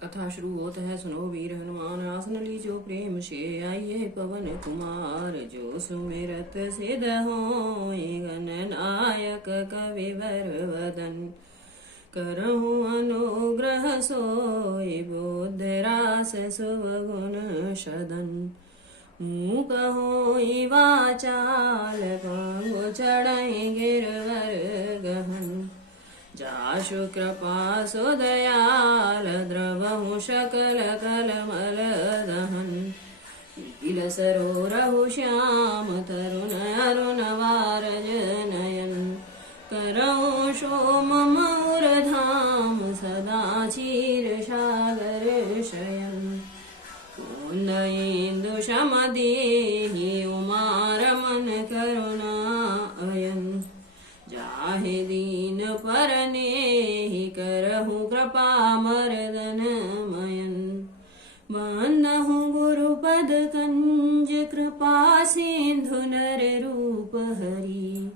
कथा शुरू होता है। सुनो वीर हनुमान आसन लीजो प्रेम से, आइए पवन कुमार जो सुमिरत सिद्ध होय। गणनायक कविवर वदन, करहु अनुग्रह सोय। बुद्ध रास सुवगुण सदन, मूक होय वाचाल। कंगु चढ़ई गिरवर गहन, जाशु कृपा सो दयाल। द्रवहु शकल कलमल दहन, नील सरोरहु श्याम। तरुण अरुण वारज नयन, करहु सोम मौर धाम। सदा क्षीर सागर शयन, इंदु शम देहि। उमारमन करुणा अयन, जाहे दीन परनेहि। करहु कृपा मर्दन मयन, बंदहु गुरुपद कंज। कृपा सिंधु नर रूप हरि,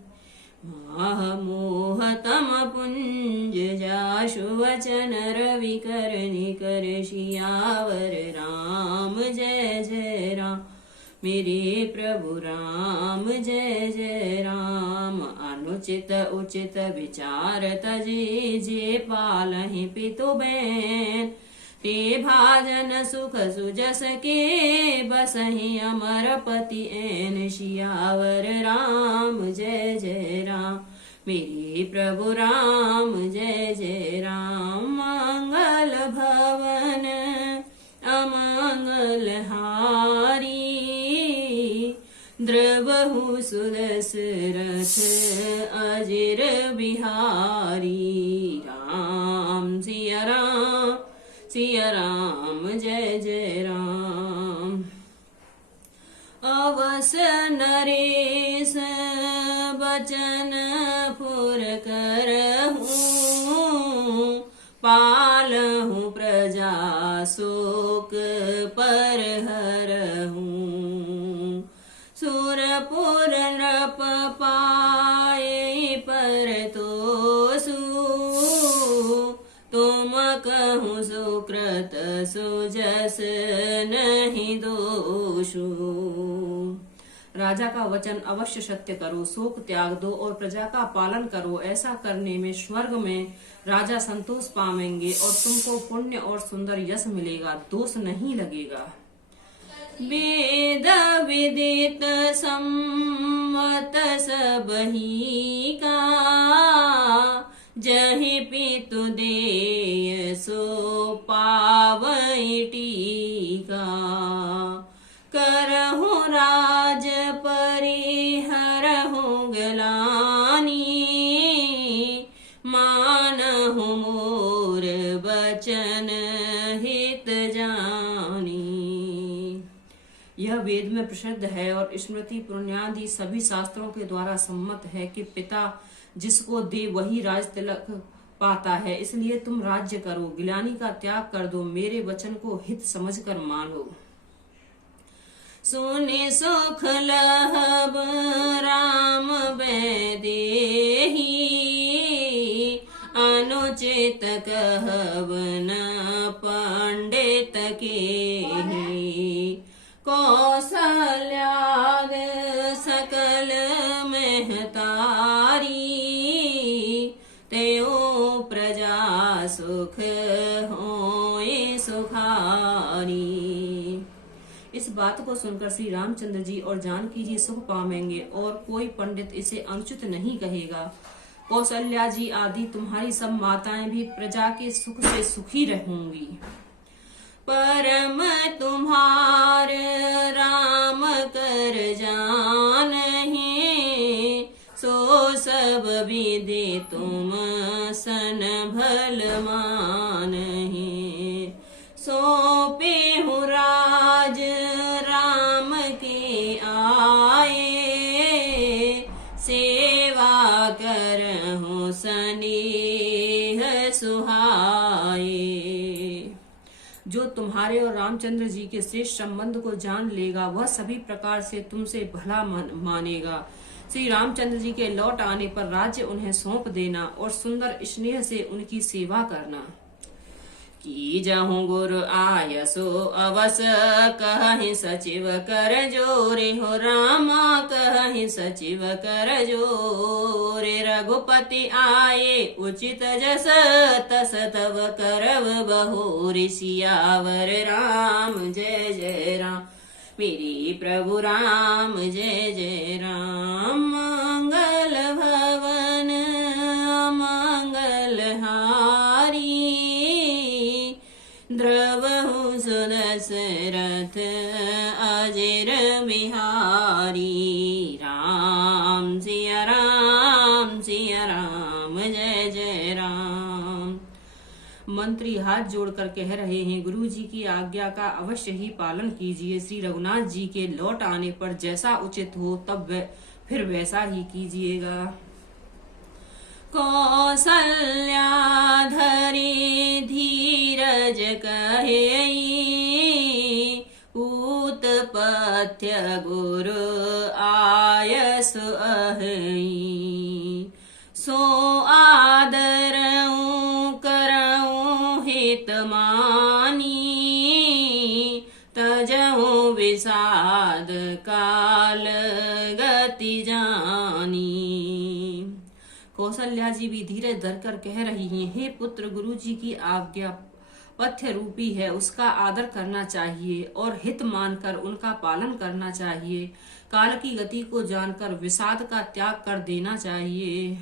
माह मोह तम पुंज। जाशु वचन रवि कर निकर। सियावर राम जय जय राम, मेरे प्रभु राम जय जय राम। अनुचित उचित विचार तजे, जे पालहि पितु बैन। ते भाजन सुख सुजस के, बसहि अमरपति ऐन। सियावर राम जय जय राम, मेरे प्रभु राम जय जय राम। मंगल भवन अमंगल हारी, द्रवहु सुदशरथ अजिर बिहारी। राम सिया राम जय जय राम। अवस नरेश बचन फुर करहूँ। पालहूँ प्रजा शोक पर हरहूँ। सुरपुर नृप पाए पर तोसु, तुम कहूँ सुकृत सुजस नहीं दोषु। राजा का वचन अवश्य सत्य करो, शोक त्याग दो और प्रजा का पालन करो। ऐसा करने में स्वर्ग में राजा संतोष पावेंगे और तुमको पुण्य और सुंदर यश मिलेगा, दोष नहीं लगेगा। वेद विदित सम्मत सबही का, जहि पितु देय सो पावई टीका। करहु राज परिहरहु गलानी, मानहु मोर बचन हित जानी। यह वेद में प्रसिद्ध है और स्मृति पुराणादि सभी शास्त्रों के द्वारा सम्मत है कि पिता जिसको दे वही राज तिलक पाता है। इसलिए तुम राज्य करो, गिलानी का त्याग कर दो, मेरे वचन को हित समझकर मानो। सुने सुख लहब राम बैदेही, अनुचित कहब न पंडित केहि। कौशल्याद सकल महतारी, तेऊ प्रजा सुख होए सुखारी। इस बात को सुनकर श्री रामचंद्र जी और जानकी जी सुख पावेंगे और कोई पंडित इसे अनुचित नहीं कहेगा। कौशल्या जी आदि तुम्हारी सब माताएं भी प्रजा के सुख से सुखी रहेंगी। परम तुम्हार राम कर जानहि, सो सब विदि तुम सन भल मानहि। सौंपे हूँ राज राम के आए, सेवा करहूँ स्नेह सुहाए। जो तुम्हारे और रामचंद्र जी के श्रेष्ठ संबंध को जान लेगा वह सभी प्रकार से तुमसे भला मानेगा। श्री रामचंद्र जी के लौट आने पर राज्य उन्हें सौंप देना और सुंदर स्नेह से उनकी सेवा करना। की जहु गुरु आयसो अवस कहि सचिव कर जोरे हो रामा कहि सचिव कर जोरे रघुपति आए उचित जस तस तव करव बहोरि सियावर राम जय जय राम मेरी प्रभु राम जय जय राम मंगल भवन मंगल हारी द्रवहु सुदशरथ अजर बिहारी राम सिया राम जय जय राम। मंत्री हाथ जोड़कर कह रहे हैं, गुरु जी की आज्ञा का अवश्य ही पालन कीजिए। श्री रघुनाथ जी के लौट आने पर जैसा उचित हो तब फिर वैसा ही कीजिएगा। कौसल्या धरे धीरज कहे उत्पत्य गुरु आयस अहि सो आदर करऊं हित मानी तजऊं विषाद काल गति जानी। कौशल्या जी भी धीरज धरकर कह रही हैं, हे पुत्र, गुरु जी की आज्ञा पथ्य रूपी है, उसका आदर करना चाहिए और हित मानकर उनका पालन करना चाहिए। काल की गति को जानकर विषाद का त्याग कर देना चाहिए।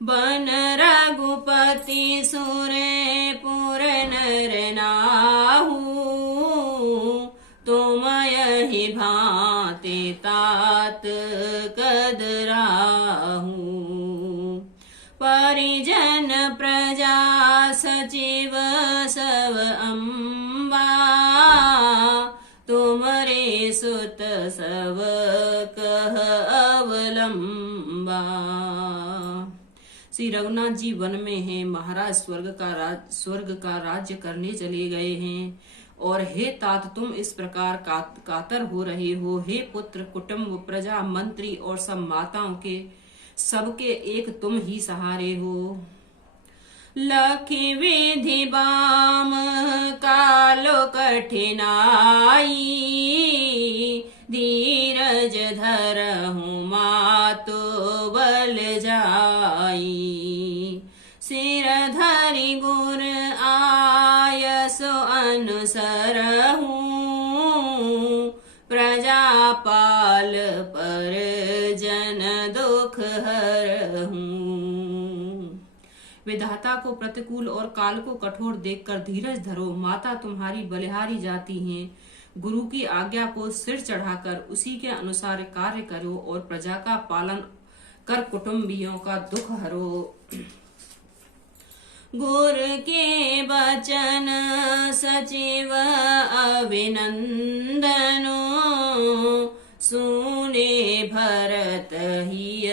बन रघुपति सुरे पुर नर नाहु तुम यही भांति तात कदराहू परिजन प्रजा सचिव सब अम्बा तुमरे सुत सब कह अवलंबा। श्री रघुनाथ जी वन में हैं, महाराज स्वर्ग का राज्य करने चले गए हैं और हे तात तुम इस प्रकार कातर हो रहे हो। हे पुत्र, कुटुंब प्रजा मंत्री और सब माताओं के सबके एक तुम ही सहारे हो। लखी विधि बाम कालो कठिनाई धीरज धरहूं मातो बल जाई सिर धरि गुर आयसो अनुसरहूं प्रजापाल पर जन दुख हरहूं। विधाता को प्रतिकूल और काल को कठोर देखकर धीरज धरो। माता तुम्हारी बलिहारी जाती हैं। गुरु की आज्ञा को सिर चढ़ाकर उसी के अनुसार कार्य करो और प्रजा का पालन कर कुटुंबियों का दुख हरो। गुर के वचन सचिव अभिनंदनो सुने भरत हिय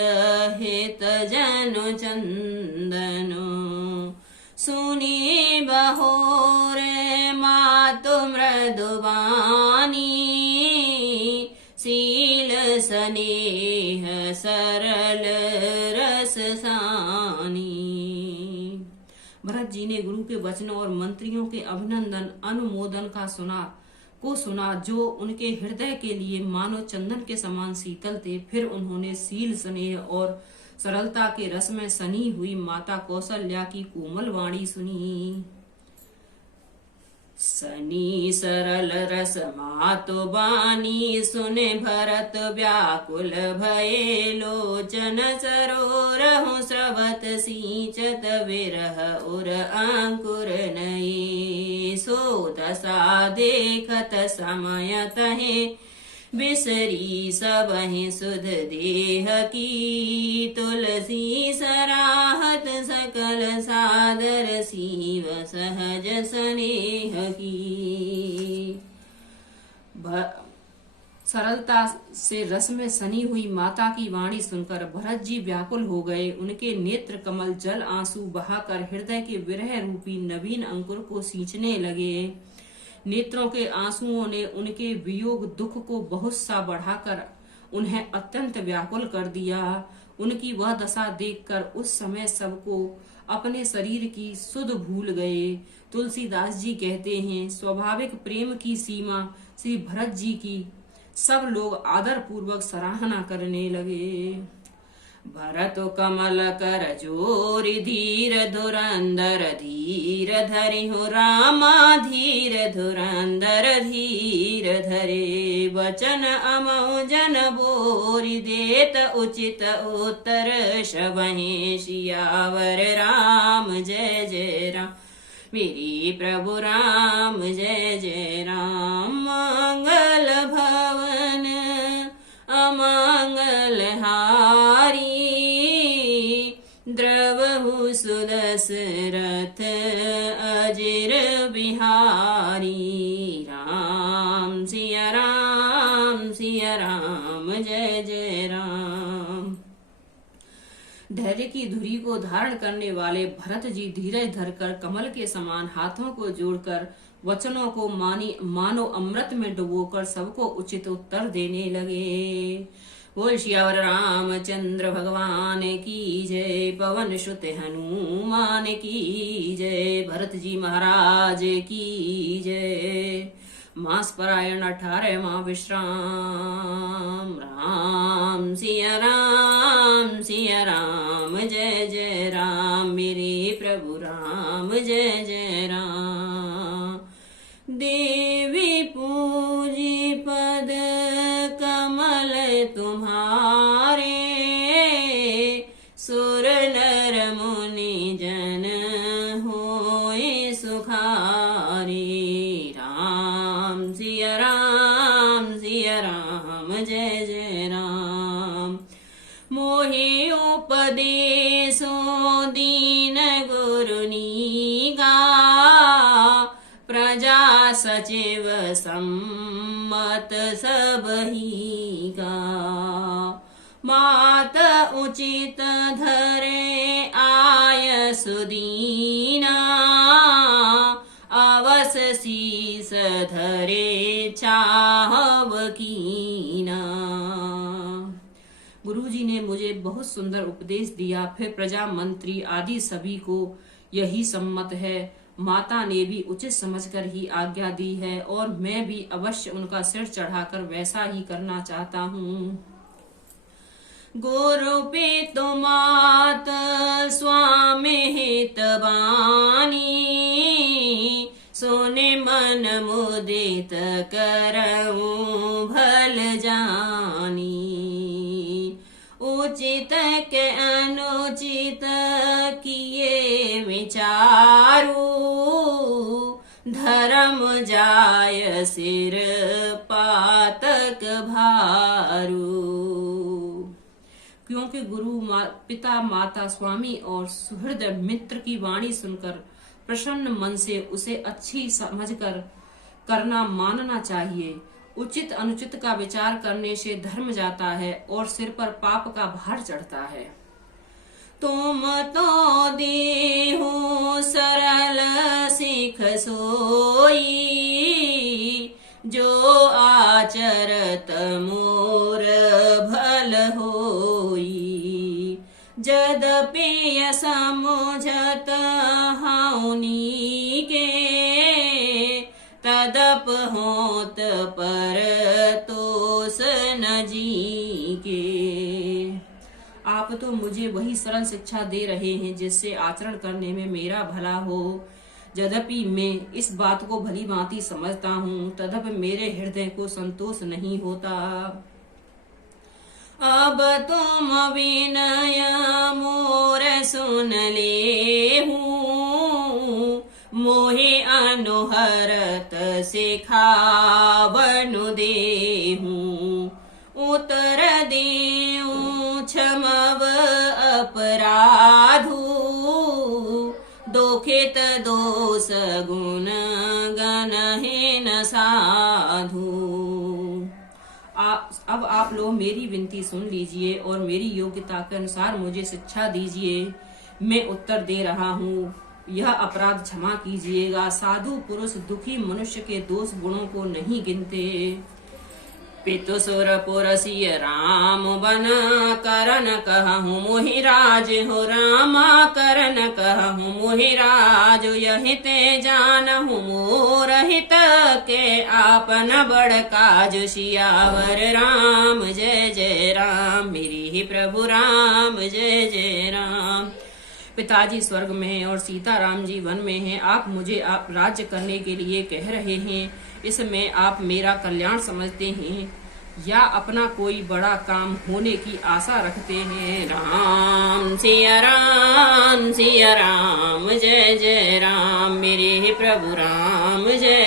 हित जनु चंदनो सुनी बहोर मातु मृदुबानी शील स्नेह सरल रस सानी। भरत जी ने गुरु के वचनों और मंत्रियों के अभिनंदन अनुमोदन का सुना जो उनके हृदय के लिए मानो चंदन के समान शीतल थे। फिर उन्होंने शील स्नेह और सरलता के रस में सनी हुई माता कौशल्या की कोमल वाणी सुनी। सनी सरल रस मातो बानी सुने भरत व्याकुल भये लोचन सरोरहु स्रवत सींचत विरह उर अंकुर नये सो दशा देखत समय तहे बिसरी सबहि सुध देह की तुलसी सराहत सकल सादर सीव सहज स्नेह की। सरलता से रस में सनी हुई माता की वाणी सुनकर भरत जी व्याकुल हो गए। उनके नेत्र कमल जल आंसू बहाकर हृदय के विरह रूपी नवीन अंकुर को सींचने लगे। नेत्रों के आंसुओं ने उनके वियोग दुख को बहुत सा बढ़ाकर उन्हें अत्यंत व्याकुल कर दिया। उनकी वह दशा देखकर उस समय सबको अपने शरीर की सुध भूल गए। तुलसीदास जी कहते हैं, स्वाभाविक प्रेम की सीमा श्री भरत जी की सब लोग आदर पूर्वक सराहना करने लगे। भरत कमल कर जोरि धीर धुरंधर धीर धरि हो रामा धीर धुरंधर धीर धरे। वचन अमौ जन बोरि देत उचित उत्तर शबहि सियावर राम जय जय राम। मेरे प्रभु राम जय जय राम। मंगल भवन अमंगल हारी द्रवहु सुदशरथ अजिर बिहारी। राम सिया राम जय जय राम। धैर्य की धुरी को धारण करने वाले भरत जी धीरज धरकर कमल के समान हाथों को जोड़कर वचनों को मानो अमृत में डुबोकर सबको उचित उत्तर देने लगे। बोल सियावर रामचंद्र भगवान की जय। पवन सुत हनुमान की जय। भरत जी महाराज की जय। मास परायण 18वां विश्राम। राम सिया राम जय जय राम। मेरे प्रभु राम जय जय राम। देवी पूजी पद कमल तुम्हारे सुर नर मुनि जन होए सुखारी। राम सिया राम जय जय राम। मोहि उपदेशो दीन गुरुनी गा प्रजा सचिव सम्मत सबही का। मात उचित धरे आय सुदीना अवस शीस धरे चाहव कीना। गुरुजी ने मुझे बहुत सुंदर उपदेश दिया। फिर प्रजा मंत्री आदि सभी को यही सम्मत है। माता ने भी उचित समझकर ही आज्ञा दी है और मैं भी अवश्य उनका सिर चढ़ाकर वैसा ही करना चाहता हूँ। गुरु पितु मात स्वामी हित बानी सोने मन मुदित करऊं भल जानी। उचित के अनुचित किए विचारू धर्म जाय सिर पातक भारू। क्योंकि गुरु पिता माता स्वामी और सुहृद मित्र की वाणी सुनकर प्रसन्न मन से उसे अच्छी समझकर करना मानना चाहिए। उचित अनुचित का विचार करने से धर्म जाता है और सिर पर पाप का भार चढ़ता है। तुम तो देहो सरल सिख सोई जो आचरत मोर भल होई। जदपि समुझत हौनी के तदप होत पर तोस न जी के। आप तो मुझे वही सरल शिक्षा दे रहे हैं जिससे आचरण करने में मेरा भला हो। यद्यपि मैं इस बात को भली भांति समझता हूँ तदप मेरे हृदय को संतोष नहीं होता। अब तुम विनय मोर सुन ले हूँ मोहे अनुहरत सिखावनु देहूँ। उत्तर देऊँ क्षमव अपराधु दोखित दोष गुण गणहीन साधु। अब आप लोग मेरी विनती सुन लीजिए और मेरी योग्यता के अनुसार मुझे शिक्षा दीजिए। मैं उत्तर दे रहा हूँ। यह अपराध क्षमा कीजिएगा। साधु पुरुष दुखी मनुष्य के दोष गुणों को नहीं गिनते। पितु सुर पुर सिय राम बन करन कहूँ मोहि राज हो रामा करन कहूँ मोहि राज यही ते जानहु मोर हित के आपन बड़ काज सियावर राम जय जय राम मेरी ही प्रभु राम जय जय राम। पिताजी स्वर्ग में हैं और सीताराम जी वन में हैं। आप मुझे आप राज्य करने के लिए कह रहे हैं, इसमें आप मेरा कल्याण समझते हैं या अपना कोई बड़ा काम होने की आशा रखते हैं। राम सिया राम जय जय राम मेरे प्रभु राम जय